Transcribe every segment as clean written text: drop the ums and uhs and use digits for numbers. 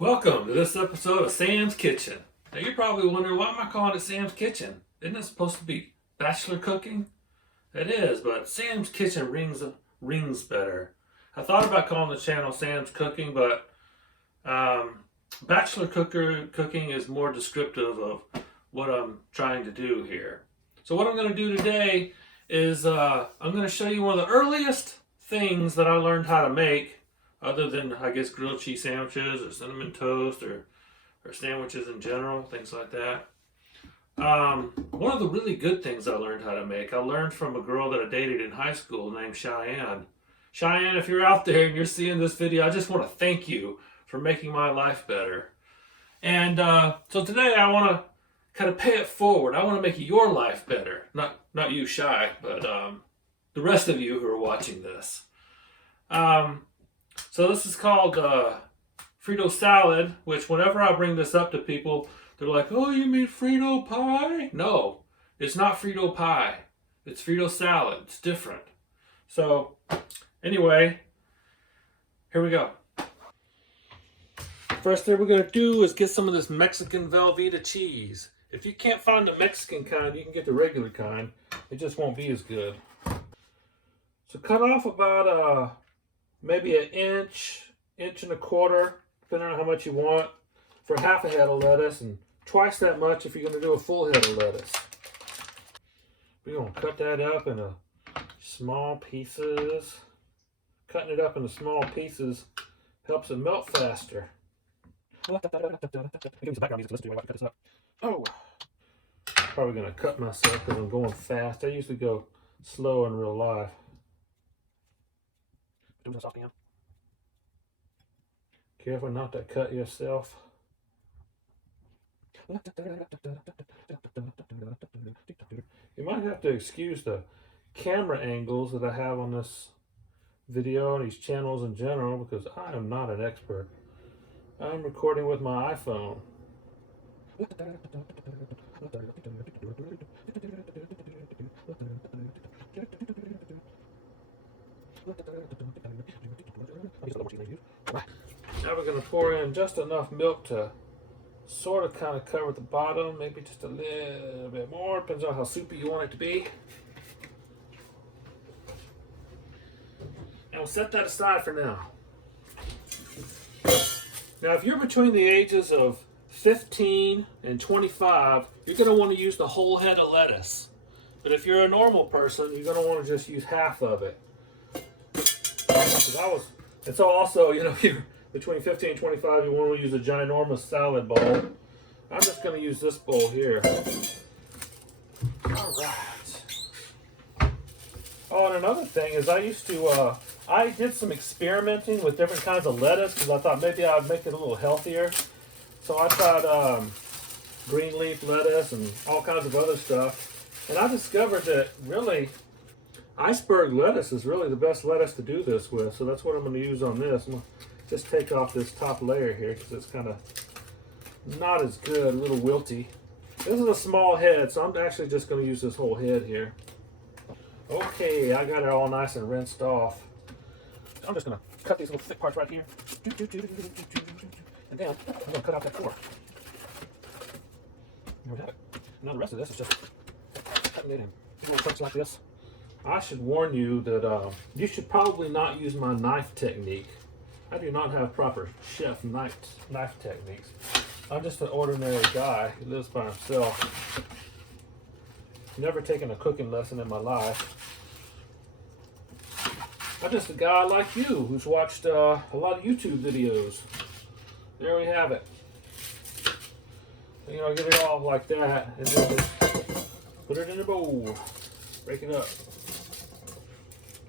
Welcome to this episode of Sam's Kitchen. Now you're probably wondering, why am I calling it Sam's Kitchen? Isn't it supposed to be bachelor cooking? It is, but Sam's Kitchen rings better. I thought about calling the channel Sam's Cooking, but bachelor cooking is more descriptive of what I'm trying to do here. So what I'm going to do today is I'm going to show you one of the earliest things that I learned how to make, other than, I guess, grilled cheese sandwiches or cinnamon toast or sandwiches in general, things like that. One of the really good things I learned how to make, I learned from a girl that I dated in high school named Cheyenne. Cheyenne, if you're out there and you're seeing this video, I just want to thank you for making my life better. And so today I want to kind of pay it forward. I want to make your life better. Not you, Shy, but the rest of you who are watching this. So this is called Frito salad, which whenever I bring this up to people, they're like, "Oh, you mean Frito pie?" No, it's not Frito pie. It's Frito salad. It's different. So anyway, here we go. First thing we're going to do is get some of this Mexican Velveeta cheese. If you can't find the Mexican kind, you can get the regular kind. It just won't be as good. So cut off about maybe an inch and a quarter, depending on how much you want, for half a head of lettuce, and twice that much if you're going to do a full head of lettuce. We're going to cut that up into small pieces. Cutting it up into small pieces helps it melt faster. Give me some background music to listen to while I cut this up. Oh! Probably going to cut myself because I'm going fast. I usually go slow in real life. Do this off cam. Careful not to cut yourself. You might have to excuse the camera angles that I have on this video and these channels in general, because I am not an expert. I'm recording with my iPhone. Now we're going to pour in just enough milk to sort of kind of cover the bottom, maybe just a little bit more, depends on how soupy you want it to be. And we'll set that aside for now. Now if you're between the ages of 15 and 25, you're going to want to use the whole head of lettuce. But if you're a normal person, you're going to want to just use half of it. And so also, if you're between 15 and 25, you want to use a ginormous salad bowl. I'm just going to use this bowl here. All right. Oh, and another thing is I did some experimenting with different kinds of lettuce because I thought maybe I would make it a little healthier. So I tried green leaf lettuce and all kinds of other stuff. And I discovered that really iceberg lettuce is really the best lettuce to do this with. So that's what I'm going to use on this. I'm going to just take off this top layer here because it's kind of not as good, a little wilty. This is a small head, so I'm actually just going to use this whole head here. Okay, I got it all nice and rinsed off. I'm just going to cut these little thick parts right here. And then I'm going to cut out that fork. There we have it. Now the rest of this is just cutting it in little chunks like this. I should warn you that you should probably not use my knife technique. I do not have proper chef knife techniques. I'm just an ordinary guy who lives by himself. Never taken a cooking lesson in my life. I'm just a guy like you who's watched a lot of YouTube videos. There we have it. Get it all like that, and then just put it in a bowl. Break it up.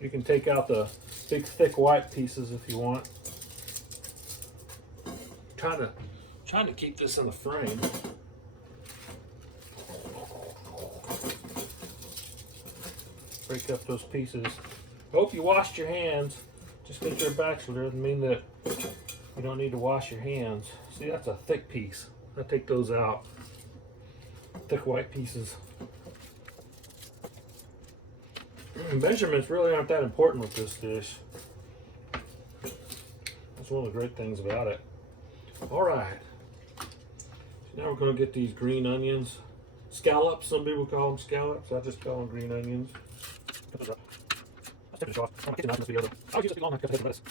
You can take out the big, thick white pieces if you want. Trying to keep this in the frame. Break up those pieces. Hope you washed your hands. Just because you're a bachelor doesn't mean that you don't need to wash your hands. See, that's a thick piece. I take those out. Thick white pieces. Measurements really aren't that important with this dish. That's one of the great things about it. All right. Now we're going to get these green onions. Scallops, some people call them scallops. I just call them green onions. Let's take this off. I'm not getting this video. I'll use it long enough to take the lettuce.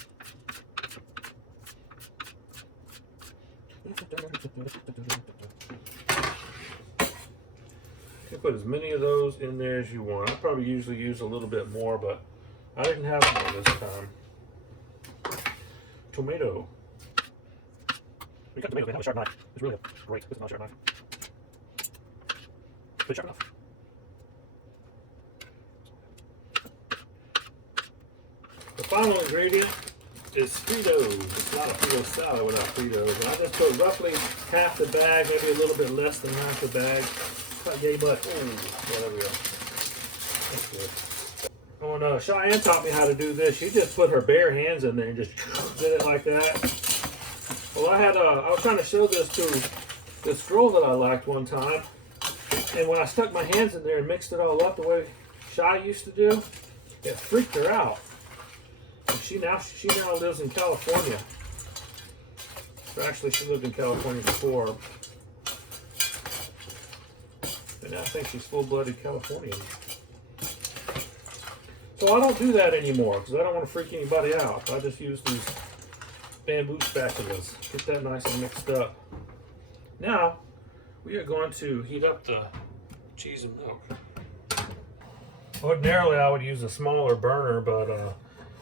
You put as many of those in there as you want. I probably usually use a little bit more, but I didn't have more this time. Tomato. We got tomatoes, they have a sharp knife. It's really great. It's not a sharp knife. But it's sharp enough. The final ingredient is Fritos. It's not a Frito salad without Fritos. And I just put roughly half the bag, maybe a little bit less than half the bag. Not yay much. Well, there we go. That's good. Oh no, Cheyenne taught me how to do this. She just put her bare hands in there and just did it like that. Well, I was trying to show this to this girl that I liked one time. And when I stuck my hands in there and mixed it all up the way Shy used to do, it freaked her out. And she now lives in California. Or actually, she lived in California before. And now I think she's full-blooded Californian. So I don't do that anymore because I don't want to freak anybody out. I just use these bamboo spatulas. Get that nice and mixed up. Now, we are going to heat up the cheese and milk. Ordinarily, I would use a smaller burner, but I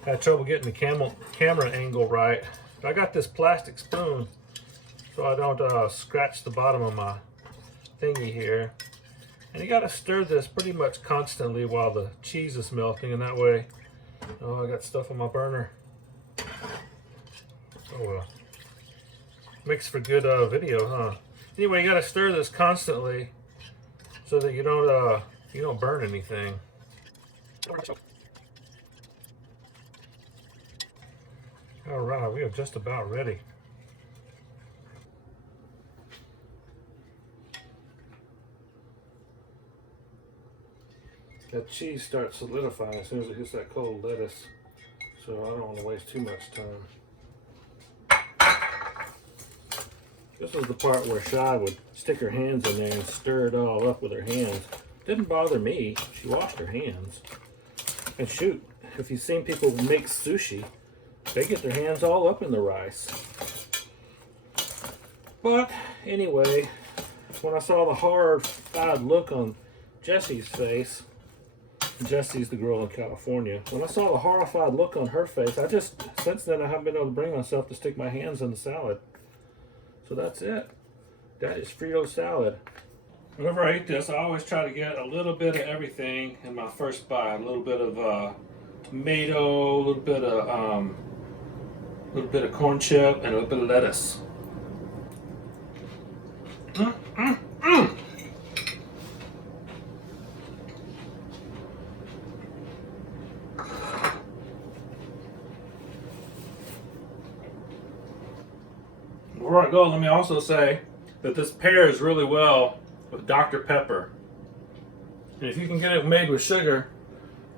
had trouble getting the camera angle right. I got this plastic spoon so I don't scratch the bottom of my thingy here. And you got to stir this pretty much constantly while the cheese is melting, and that way, oh, I got stuff on my burner. Oh well. Makes for good video, huh? Anyway, you got to stir this constantly so that you don't burn anything. All right, we are just about ready. That cheese starts solidifying as soon as it hits that cold lettuce, so I don't want to waste too much time. This is the part where Shy would stick her hands in there and stir it all up with her hands. Didn't bother me. She washed her hands. And shoot, if you've seen people make sushi, they get their hands all up in the rice. But anyway, when I saw the horrified look on Jessie's face, Jessie's the girl in California. When I saw the horrified look on her face, since then I haven't been able to bring myself to stick my hands in the salad. So that's it. That is Frito salad. Whenever I eat this, I always try to get a little bit of everything in my first bite. A little bit of tomato, a little bit of corn chip, and a little bit of lettuce. Before I go, let me also say that this pairs really well with Dr. Pepper. And if you can get it made with sugar,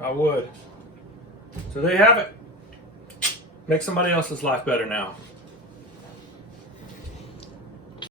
I would. So there you have it. Make somebody else's life better now.